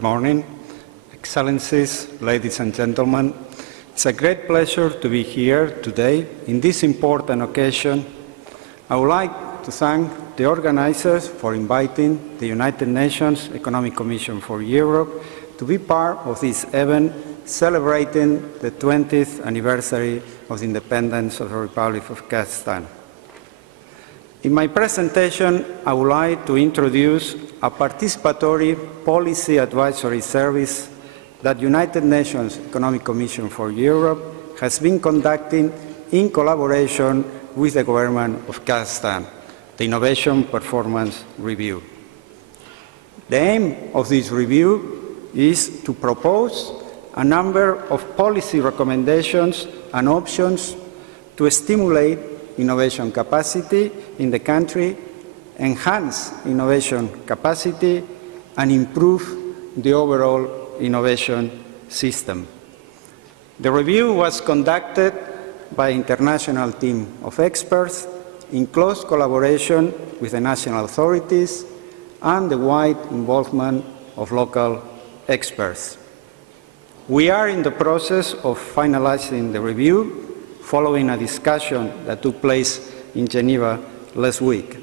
Good morning, Excellencies, ladies and gentlemen. It's a great pleasure to be here today in this important occasion. I would like to thank the organizers for inviting the United Nations Economic Commission for Europe to be part of this event celebrating the 20th anniversary of the independence of the Republic of Kazakhstan. In my presentation, I would like to introduce a participatory policy advisory service that United Nations Economic Commission for Europe has been conducting in collaboration with the government of Kazakhstan, the Innovation Performance Review. The aim of this review is to propose a number of policy recommendations and options to stimulate innovation capacity in the country, enhance innovation capacity, and improve the overall innovation system. The review was conducted by an international team of experts in close collaboration with the national authorities and the wide involvement of local experts. We are in the process of finalizing the review following a discussion that took place in Geneva last week.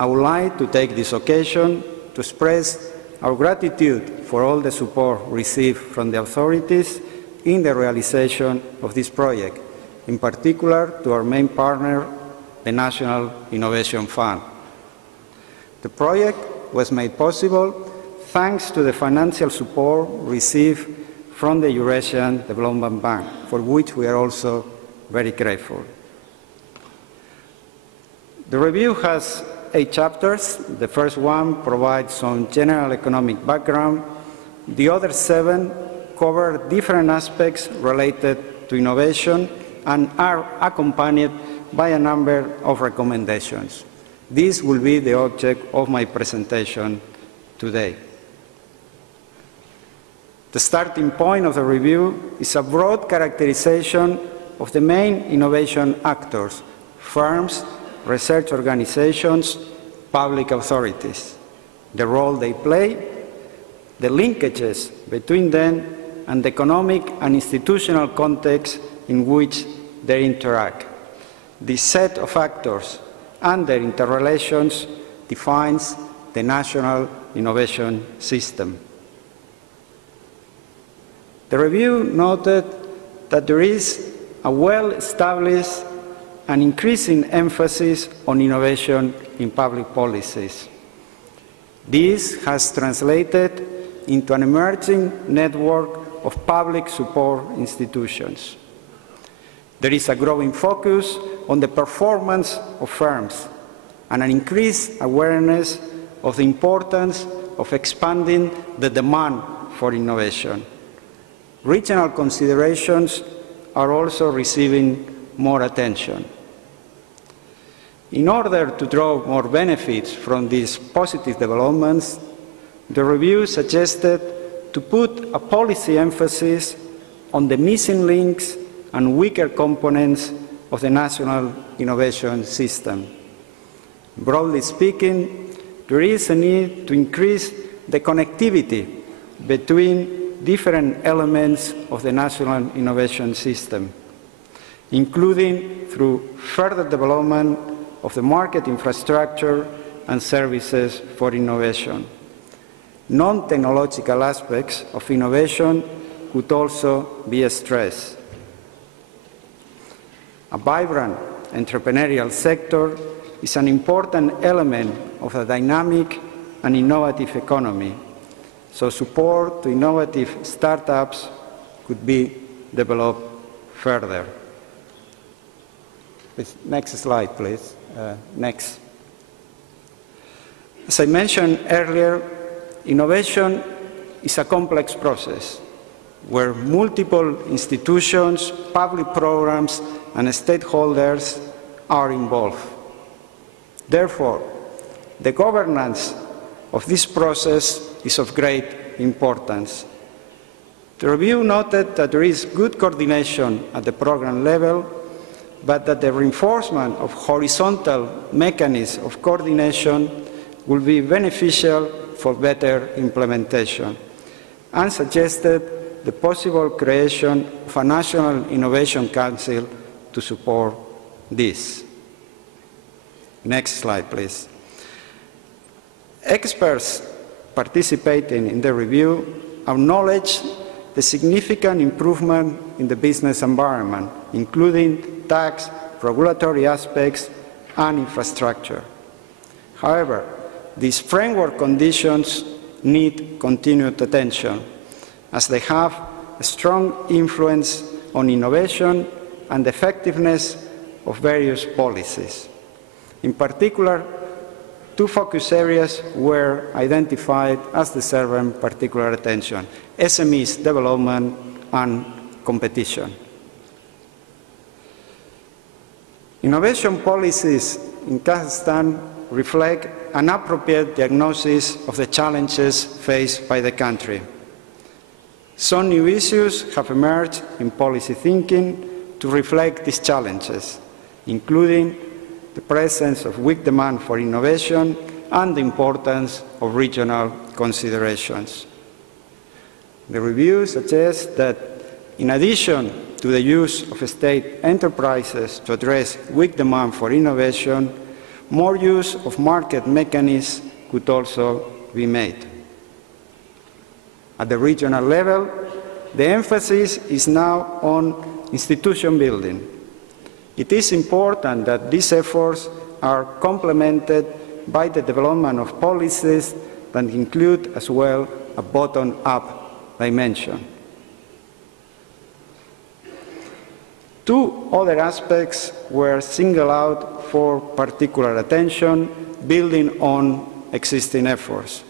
I would like to take this occasion to express our gratitude for all the support received from the authorities in the realization of this project, in particular to our main partner, the National Innovation Fund. The project was made possible thanks to the financial support received from the Eurasian Development Bank, for which we are also very grateful. The review has 8 chapters. The first one provides some general economic background. The other 7 cover different aspects related to innovation and are accompanied by a number of recommendations. This will be the object of my presentation today. The starting point of the review is a broad characterization of the main innovation actors, firms, research organizations, public authorities, the role they play, the linkages between them, and the economic and institutional context in which they interact. This set of actors and their interrelations defines the national innovation system. The review noted that there is a well-established and increasing emphasis on innovation in public policies. This has translated into an emerging network of public support institutions. There is a growing focus on the performance of firms and an increased awareness of the importance of expanding the demand for innovation. Regional considerations are also receiving more attention. In order to draw more benefits from these positive developments, the review suggested to put a policy emphasis on the missing links and weaker components of the national innovation system. Broadly speaking, there is a need to increase the connectivity between different elements of the national innovation system, including through further development of the market infrastructure and services for innovation. Non-technological aspects of innovation could also be stressed. A vibrant entrepreneurial sector is an important element of a dynamic and innovative economy, so support to innovative startups could be developed further. Next slide, please. Next. As I mentioned earlier, innovation is a complex process where multiple institutions, public programs, and stakeholders are involved. Therefore, the governance of this process is of great importance. The review noted that there is good coordination at the program level, but that the reinforcement of horizontal mechanisms of coordination will be beneficial for better implementation, and suggested the possible creation of a National Innovation Council to support this. Next slide, please. Experts participating in the review acknowledged the significant improvement in the business environment, including tax, regulatory aspects, and infrastructure. However, these framework conditions need continued attention, as they have a strong influence on innovation and the effectiveness of various policies. In particular, two focus areas were identified as deserving particular attention: SMEs development and competition. Innovation policies in Kazakhstan reflect an appropriate diagnosis of the challenges faced by the country. Some new issues have emerged in policy thinking to reflect these challenges, including the presence of weak demand for innovation and the importance of regional considerations. The review suggests that, in addition to the use of state enterprises to address weak demand for innovation, more use of market mechanisms could also be made. At the regional level, the emphasis is now on institution building. It is important that these efforts are complemented by the development of policies that include as well a bottom-up dimension. Two other aspects were singled out for particular attention, building on existing efforts.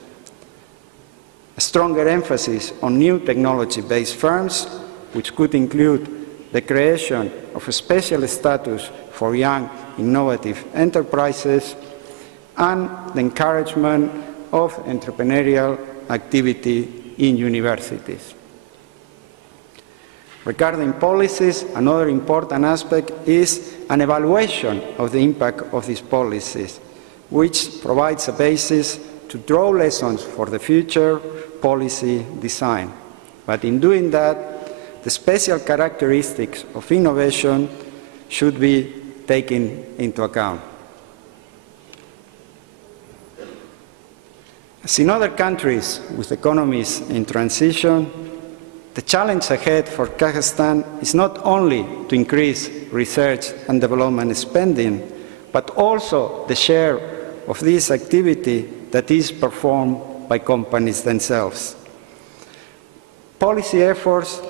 A stronger emphasis on new technology-based firms, which could include the creation of a special status for young, innovative enterprises, and the encouragement of entrepreneurial activity in universities. Regarding policies, another important aspect is an evaluation of the impact of these policies, which provides a basis to draw lessons for the future policy design. But in doing that, the special characteristics of innovation should be taken into account. As in other countries with economies in transition, the challenge ahead for Kazakhstan is not only to increase research and development spending, but also the share of this activity that is performed by companies themselves. Policy efforts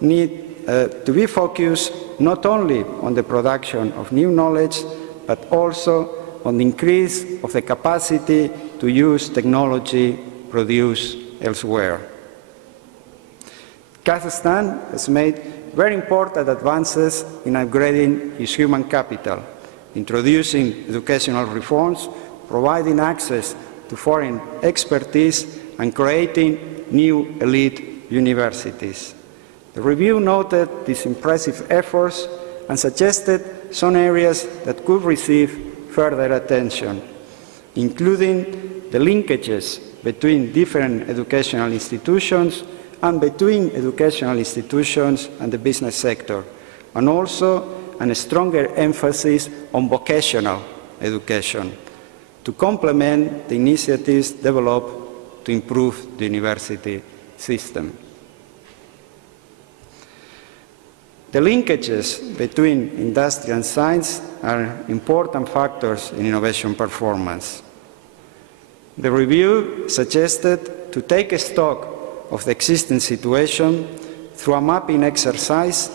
need to be focused not only on the production of new knowledge, but also on the increase of the capacity to use technology produced elsewhere. Kazakhstan has made very important advances in upgrading its human capital, introducing educational reforms, providing access to foreign expertise, and creating new elite universities. The review noted these impressive efforts and suggested some areas that could receive further attention, including the linkages between different educational institutions and between educational institutions and the business sector, and also a stronger emphasis on vocational education to complement the initiatives developed to improve the university system. The linkages between industry and science are important factors in innovation performance. The review suggested to take stock of the existing situation through a mapping exercise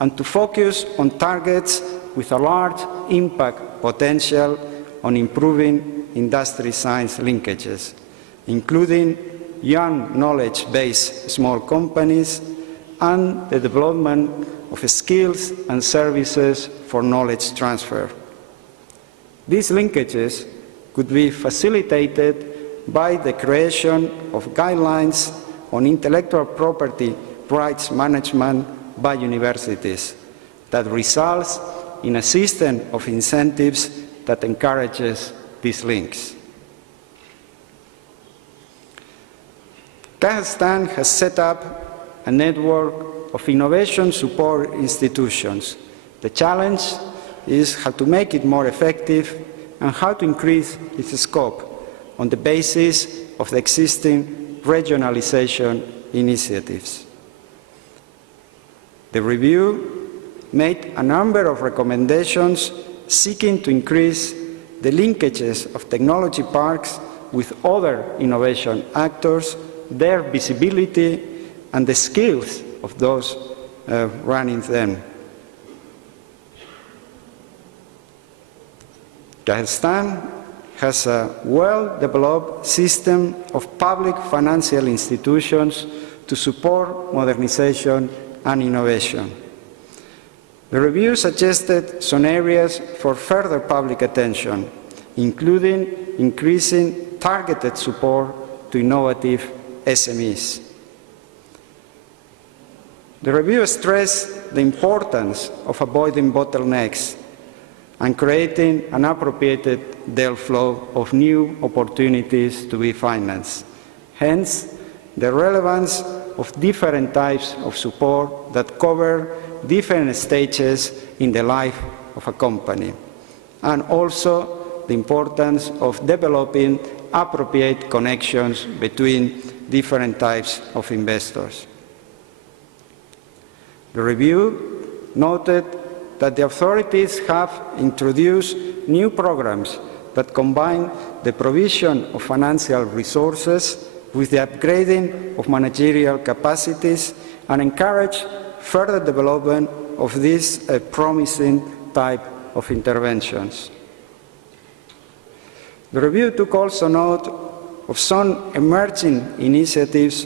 and to focus on targets with a large impact potential on improving industry-science linkages, including young knowledge-based small companies and the development of skills and services for knowledge transfer. These linkages could be facilitated by the creation of guidelines on intellectual property rights management by universities that results in a system of incentives that encourages these links. Kazakhstan has set up a network of innovation support institutions. The challenge is how to make it more effective and how to increase its scope on the basis of the existing regionalization initiatives. The review made a number of recommendations seeking to increase the linkages of technology parks with other innovation actors, their visibility, and the skills of those running them. Kazakhstan has a well-developed system of public financial institutions to support modernization and innovation. The review suggested some areas for further public attention, including increasing targeted support to innovative SMEs. The review stressed the importance of avoiding bottlenecks and creating an appropriate deal flow of new opportunities to be financed. Hence, the relevance of different types of support that cover different stages in the life of a company, and also the importance of developing appropriate connections between different types of investors. The review noted that the authorities have introduced new programs that combine the provision of financial resources with the upgrading of managerial capacities and encourage further development of this promising type of interventions. The review took also note of some emerging initiatives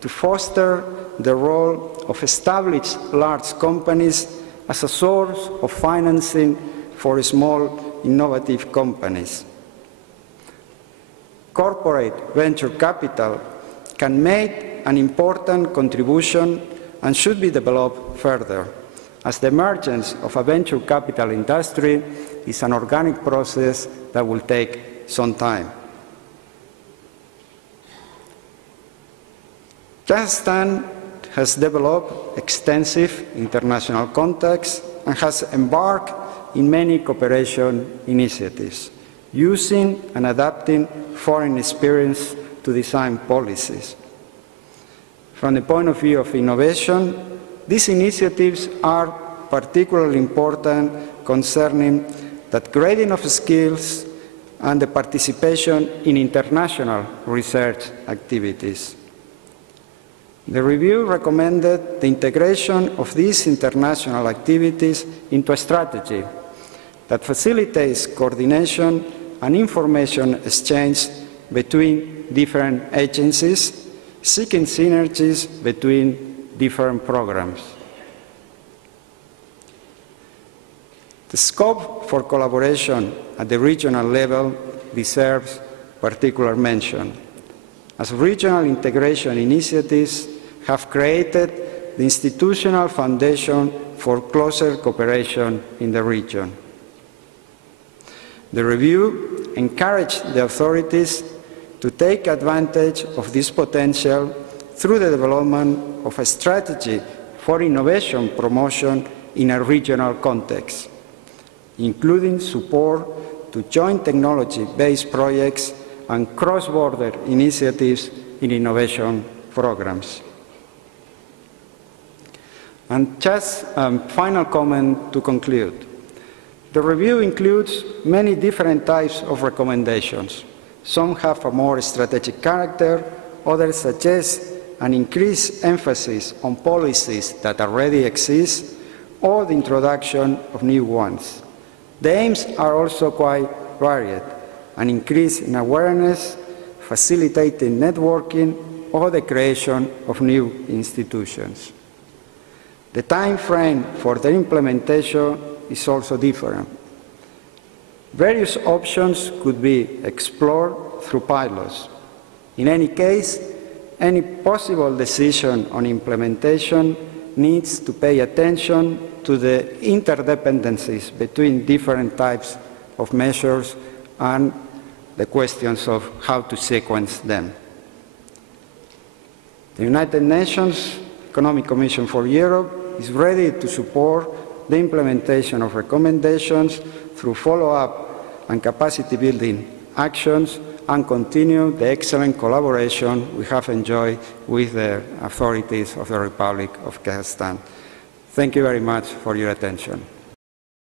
to foster the role of established large companies as a source of financing for small innovative companies. Corporate venture capital can make an important contribution and should be developed further, as the emergence of a venture capital industry is an organic process that will take some time. Kazakhstan has developed extensive international contacts and has embarked in many cooperation initiatives, using and adapting foreign experience to design policies. From the point of view of innovation, these initiatives are particularly important concerning the grading of skills and the participation in international research activities. The review recommended the integration of these international activities into a strategy that facilitates coordination and information exchange between different agencies, seeking synergies between different programs. The scope for collaboration at the regional level deserves particular mention, as regional integration initiatives have created the institutional foundation for closer cooperation in the region. The review encouraged the authorities to take advantage of this potential through the development of a strategy for innovation promotion in a regional context, including support to joint technology-based projects and cross-border initiatives in innovation programs. And just a final comment to conclude. The review includes many different types of recommendations. Some have a more strategic character, others suggest an increased emphasis on policies that already exist or the introduction of new ones. The aims are also quite varied: an increase in awareness, facilitating networking, or the creation of new institutions. The time frame for their implementation is also different. Various options could be explored through pilots. In any case, any possible decision on implementation needs to pay attention to the interdependencies between different types of measures and the questions of how to sequence them. The United Nations Economic Commission for Europe is ready to support the implementation of recommendations through follow-up and capacity-building actions and continue the excellent collaboration we have enjoyed with the authorities of the Republic of Kazakhstan. Thank you very much for your attention.